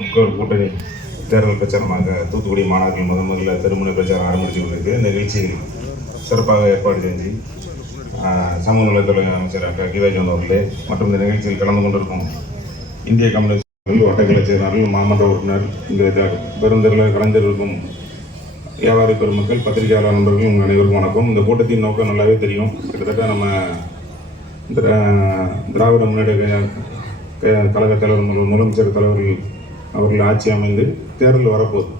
முக்கோர் கூட்டணி தேர்தல் பிரச்சாரமாக தூத்துக்குடி மாணவர்கள் முதல்ல திருமண பிரச்சாரம் ஆரம்பித்து கொண்டிருக்கு. இந்த நிகழ்ச்சியில் சிறப்பாக ஏற்பாடு செஞ்சு சமூக நலத்துறை அமைச்சர் டாக்டர் கீதாஜன் அவர்களே மற்றும் இந்த நிகழ்ச்சியில் கலந்து கொண்டிருக்கும் இந்திய கம்யூனிஸ்ட் வட்டக்கலை செயலாளர்கள், மாமன்ற உறுப்பினர், இந்த பெருந்தரில் கலைஞர்களுக்கும் வியாபாரி பெருமக்கள், பத்திரிகையாளர் நண்பர்கள் உங்கள் அனைவருக்கும் வணக்கம். இந்த கூட்டத்தின் நோக்கம் நல்லாவே தெரியும். கிட்டத்தட்ட நம்ம திராவிட முன்னேற்ற கழக தலைவர் முதலமைச்சர் தலைவர்கள் அவர்கள் ஆட்சி அமைந்து தேர்தல் வரப்போகுது.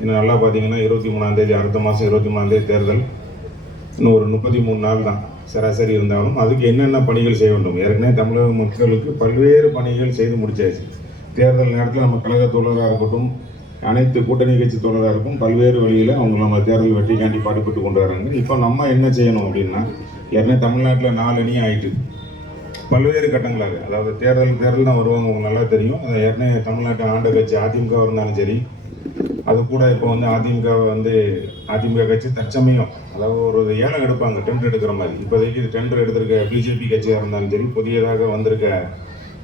இன்னும் நல்லா பார்த்தீங்கன்னா 23ஆம் தேதி, அடுத்த மாதம் 23ஆம் தேதி தேர்தல். இன்னும் ஒரு 33 நாள் தான் சராசரி இருந்தாலும் அதுக்கு என்னென்ன பணிகள் செய்ய வேண்டும். ஏற்கனவே தமிழக மக்களுக்கு பல்வேறு பணிகள் செய்து முடிச்சாச்சு. தேர்தல் நேரத்தில் நம்ம கழக தோழராக இருக்கட்டும், அனைத்து கூட்டணி கட்சி தோழராக இருக்கும், பல்வேறு வழியில் அவங்க நம்ம தேர்தல் வெற்றிக்காண்டி பாடுபட்டு கொண்டு வராங்க. இப்போ நம்ம என்ன செய்யணும் அப்படின்னா, ஏற்கனவே தமிழ்நாட்டில் 4 அணி ஆயிட்டு பல்வேறு கட்டங்களாக, அதாவது தேர்தல் தான் வருவாங்க, உங்களுக்கு நல்லா தெரியும். அதை ஏற்கனவே தமிழ்நாட்டில் ஆண்ட கட்சி அதிமுக இருந்தாலும் சரி, அது கூட இப்போ அதிமுக கட்சி தற்சமயம் அதாவது ஒரு ஏலம் எடுப்பாங்க, டெண்டர் எடுக்கிற மாதிரி. இப்போதைக்கு டெண்டர் எடுத்திருக்க பிஜேபி கட்சியாக இருந்தாலும் சரி, புதியதாக வந்திருக்க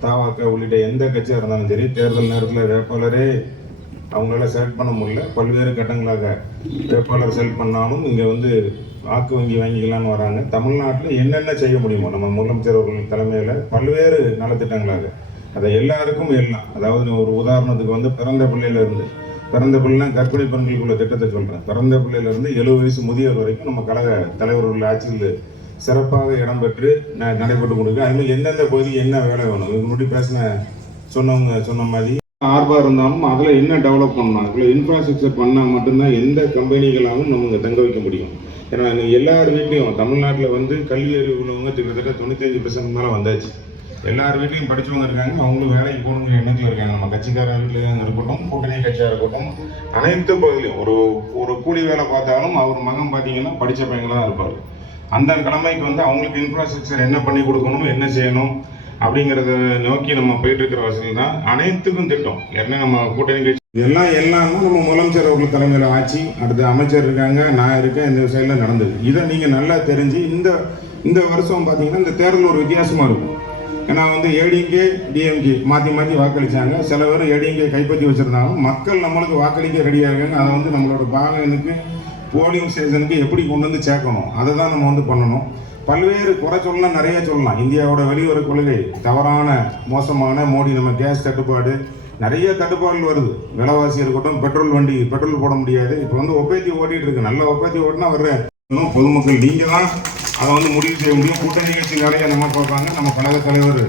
தாவாக்க உள்ளிட்ட எந்த கட்சியாக இருந்தாலும் சரி, தேர்தல் நேரத்தில் வேட்பாளரே அவங்களால செலக்ட் பண்ண முடியல. பல்வேறு கட்டங்களாக வேட்பாளர் செலக்ட் பண்ணாலும் இங்கே வாக்கு வங்கி வாங்கிக்கலான்னு வராங்க. தமிழ்நாட்டில் என்னென்ன செய்ய முடியுமோ நம்ம முதலமைச்சர் அவர்கள் தலைமையில் பல்வேறு நலத்திட்டங்களாக அதை எல்லாருக்கும் எல்லாம், அதாவது ஒரு உதாரணத்துக்கு பிறந்த பிள்ளைனா கர்ப்பிணி பெண்களுக்குள்ள திட்டத்தை சொல்கிறேன். பிறந்த பிள்ளையிலேருந்து 70 வயசு முதியவர் வரைக்கும் நம்ம கழக தலைவர்கள் ஆட்சியில் சிறப்பாக இடம்பெற்று நடைபெற்று கொடுக்கு. அதுமாதிரி எந்தெந்த பகுதி என்ன வேலை வேணும், இதுக்கு முன்னாடி சொன்ன மாதிரி ஆர்வம் இருந்தாலும் அதில் என்ன டெவலப் பண்ணணும், அதுக்குள்ள இன்ஃப்ராஸ்ட்ரக்சர் பண்ணால் மட்டும்தான் எந்த கம்பெனிகளாலும் நம்ம தங்க வைக்க முடியும். ஏன்னா எல்லார் வீட்லேயும் தமிழ்நாட்டில் கல்வி அறிவு உள்ளவங்க கிட்டத்தட்ட 95% மேலே வந்தாச்சு. எல்லார் வீட்லையும் படித்தவங்க இருக்காங்க, அவங்களும் வேலைக்கு போகணுங்கிற எண்ணத்தில் இருக்காங்க. நம்ம கட்சிக்கார வீட்டில் இருக்கட்டும், கூட்டணி கட்சியாக இருக்கட்டும், அனைத்து பகுதியிலும் ஒரு கூலி வேலை பார்த்தாலும் அவர் மகன் பார்த்தீங்கன்னா படித்த பையங்களாக தான் இருப்பார். அந்த கடமைக்கு அவங்களுக்கு இன்ஃப்ராஸ்ட்ரக்சர் என்ன பண்ணி கொடுக்கணும், என்ன செய்யணும் அப்படிங்கிறத நோக்கி நம்ம போயிட்டு இருக்கிற வசதி தான் அனைத்துக்கும் திட்டம். ஏன்னா நம்ம கூட்டணி கட்சி எல்லாம் நம்ம முதலமைச்சர் அவர்கள் தலைமையில் ஆட்சி, அடுத்த அமைச்சர் இருக்காங்க, நான் இருக்கேன், இந்த சைடில் நடந்தது. இதை நீங்கள் நல்லா தெரிஞ்சு இந்த வருஷம் பார்த்தீங்கன்னா இந்த தேர்தல் ஒரு வித்தியாசமாக இருக்கும். ஏன்னா ஏடிஎம்கே டிஎம்கே மாற்றி வாக்களித்தாங்க. சில பேர் ஏடிஎம்கே கைப்பற்றி வச்சுருந்தாங்க. மக்கள் நம்மளுக்கு வாக்களிக்க ரெடியாக இருக்காங்க. அதை நம்மளோட பாகனுக்கு போலிங் ஸ்டேஷனுக்கு எப்படி கொண்டு சேர்க்கணும், அதை தான் நம்ம பண்ணணும். பல்வேறு குறை சொல்லலாம், நிறைய சொல்லலாம். இந்தியாவோட வெளியுறவு கொள்கை தவறான மோசமான மோடி, நம்ம கேஸ் தட்டுப்பாடு, நிறைய தட்டுப்பாடுகள் வருது. விலைவாசி இருக்கட்டும், பெட்ரோல் போட முடியாது. இப்போ ஒப்பேத்தி ஓட்டிகிட்டு இருக்கு. நல்ல ஒப்பேத்தி ஓட்டினா வர்ற பொதுமக்கள் நீங்கள் தான் அதை முடிவு செய்ய முடியும். கூட்டணி கட்சி வேலையை நம்ம பார்ப்பாங்க. நம்ம கழக தலைவர்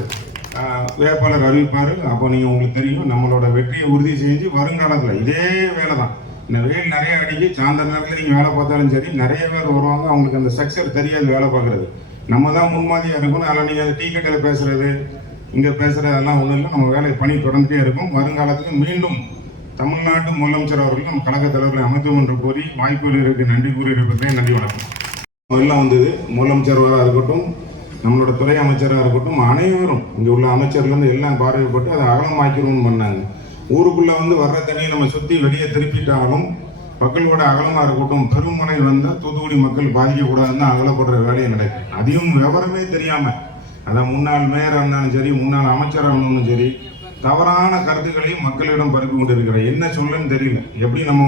வேட்பாளர் அறிவிப்பார். அப்போ நீங்கள் உங்களுக்கு தெரியும், நம்மளோட வெற்றியை உறுதி செஞ்சு வருங்காலத்தில் இதே வேலை தான். இந்த வெயில் நிறைய அடிக்கி சாயந்தர நேரத்தில் நீங்கள் வேலை பார்த்தாலும் சரி, நிறைய பேர் வருவாங்க. அவங்களுக்கு அந்த ஸ்ட்ரக்சர் தெரியாது வேலை பார்க்குறது. நம்ம தான் முன்மாதிரியாக இருக்கணும். அதில் நீங்கள் அந்த டீ கடையில் பேசுகிறது, இங்கே பேசுகிறதெல்லாம் ஒன்றும் இல்லை. நம்ம வேலை பணி தொடர்ந்துட்டே இருக்கும். வருங்காலத்துக்கு மீண்டும் தமிழ்நாட்டு முதலமைச்சர் அவர்கள் நம்ம கழக தலைவர்களை அமைத்தோம் என்று கூறி வாய்ப்புகளுக்கு நன்றி கூறியிருப்பதே நன்றி, வணக்கம். முதல்ல முதலமைச்சராக இருக்கட்டும், நம்மளோட துறை அமைச்சராக இருக்கட்டும், அனைவரும் இங்கே உள்ள அமைச்சர்லேருந்து எல்லாம் பார்வைப்பட்டு அதை அகலமாக்கிறோம்னு பண்ணாங்க. ஊருக்குள்ளே வர்ற தண்ணியை நம்ம சுற்றி வெளியே திருப்பிட்டாலும் மக்களோட அகலமாக இருக்கட்டும், பெருமுனை தூத்துக்குடி மக்கள் பாதிக்கக்கூடாதுன்னு அகலப்படுற வேலையை நடக்கும். அதையும் விவரமே தெரியாமல், அதான் முன்னாள் மேயராக இருந்தாலும் சரி, முன்னாள் அமைச்சராக இருந்தாலும் சரி, தவறான கருத்துக்களையும் மக்களிடம் பரப்பி கொண்டு இருக்கிற என்ன சொல்லுன்னு தெரியல. எப்படி நம்ம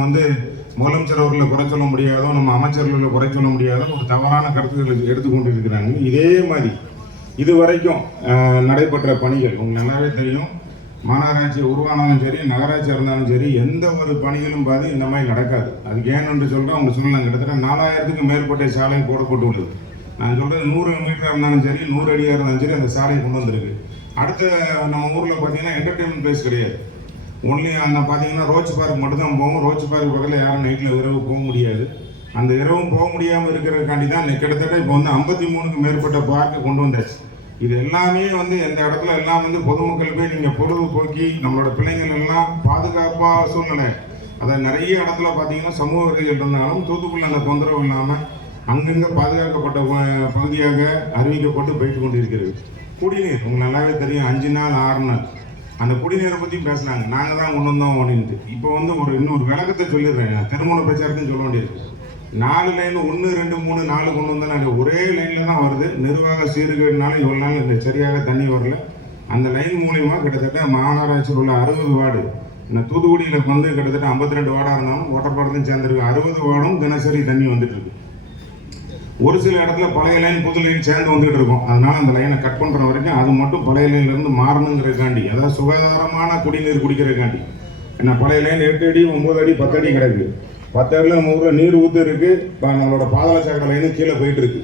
முதலமைச்சர் அவர்களை குறை சொல்ல முடியாதோ, நம்ம அமைச்சர்களை குறை சொல்ல முடியாதோ ஒரு தவறான கருத்துக்களை எடுத்துக்கொண்டு இருக்கிறாங்க. இதே மாதிரி இதுவரைக்கும் நடைபெற்ற பணிகள் உங்களுக்கு நல்லாவே தெரியும். மாநகராட்சி உருவானாலும் சரி, நகராட்சி இருந்தாலும் சரி, எந்த ஒரு பணிகளும் இந்த மாதிரி நடக்காது. அதுக்கு ஏன்னு சொல்கிறேன், அவங்க சொல்லலாம். கிட்டத்தட்ட 4000க்கும் மேற்பட்ட சாலை போடப்பட்டு உள்ளது. நான் சொல்கிறது 100 மீட்டர் இருந்தாலும் சரி, 100 அடியாக இருந்தாலும் சரி, அந்த சாலை கொண்டு வந்திருக்கு. அடுத்த நம்ம ஊரில் பார்த்தீங்கன்னா என்டர்டெயின்மெண்ட் பிளேஸ் கிடையாது. ஒன்லி அங்கே பார்த்தீங்கன்னா ரோச் பார்க் மட்டும்தான் போகும். ரோச் பார்க் பக்கத்தில் யாரும் நைட்டில் இரவு போக முடியாது. அந்த இரவும் போக முடியாமல் இருக்கிறதுக்காண்டி தான் கிட்டத்தட்ட இப்போ 53க்கும் மேற்பட்ட பார்க்கு கொண்டு வந்தாச்சு. இது எல்லாமே எந்த இடத்துல எல்லாம் பொதுமக்கள் போய் நீங்கள் பொழுதுபோக்கி நம்மளோட பிள்ளைங்கள் எல்லாம் பாதுகாப்பாக சூழ்நிலை. அதை நிறைய இடத்துல பார்த்தீங்கன்னா சமூக விதைகள் இருந்தாலும் தூத்துக்குள்ள அந்த தொந்தரவு இல்லாமல் அங்கங்கே பாதுகாக்கப்பட்ட பகுதியாக அறிவிக்கப்பட்டு போயிட்டு கொண்டு இருக்கிறது. குடிநீர் உங்களுக்கு நல்லாவே தெரியும். 5 நாள் 6 நாள் அந்த குடிநீரை பற்றி பேசுனாங்க. நாங்கள் தான் கொண்டு வந்தோம் அப்படின்ட்டு. இப்போ இன்னொரு விளக்கத்தை சொல்லிடுறேன். திருமண பிரச்சாரத்துன்னு சொல்ல வேண்டியிருக்கு. 4 லைன் 1 2 3 4 கொண்டு வந்தோன்னா ஒரே லைனில் தான் வருது. நிர்வாக சீர்கேடுனால இவ்வளோ நாள் இந்த சரியாக தண்ணி வரல. அந்த லைன் மூலிமா கிட்டத்தட்ட மாநகராட்சியில் உள்ள 60 வார்டு இந்த தூத்துக்குடியில் வந்து கிட்டத்தட்ட 52 வார்டாக இருந்தாலும் ஓட்டப்பாடத்தையும் சேர்ந்துருக்கு 60 வார்டும் தினசரி தண்ணி வந்துட்டு இருக்கு. ஒரு சில இடத்துல பழைய லைன் புது லைன் சேர்ந்து வந்துகிட்டு இருக்கும். அதனால அந்த லைனை கட் பண்ணுற வரைக்கும் அது மட்டும் பழைய லைன்லேருந்து மாறணுங்கிறதுக்காண்டி, அதாவது சுகாதாரமான குடிநீர் குடிக்கிறதுக்காண்டி. ஏன்னா பழைய லைன் 8 அடி 9 அடி 10 அடி கிடக்கு. 10 அடியில் நம்ம ஊரில் நீர் ஊற்று இருக்குது. இப்போ நம்மளோட பாதாள சாக்கடை லைனு கீழே போயிட்டு இருக்கு.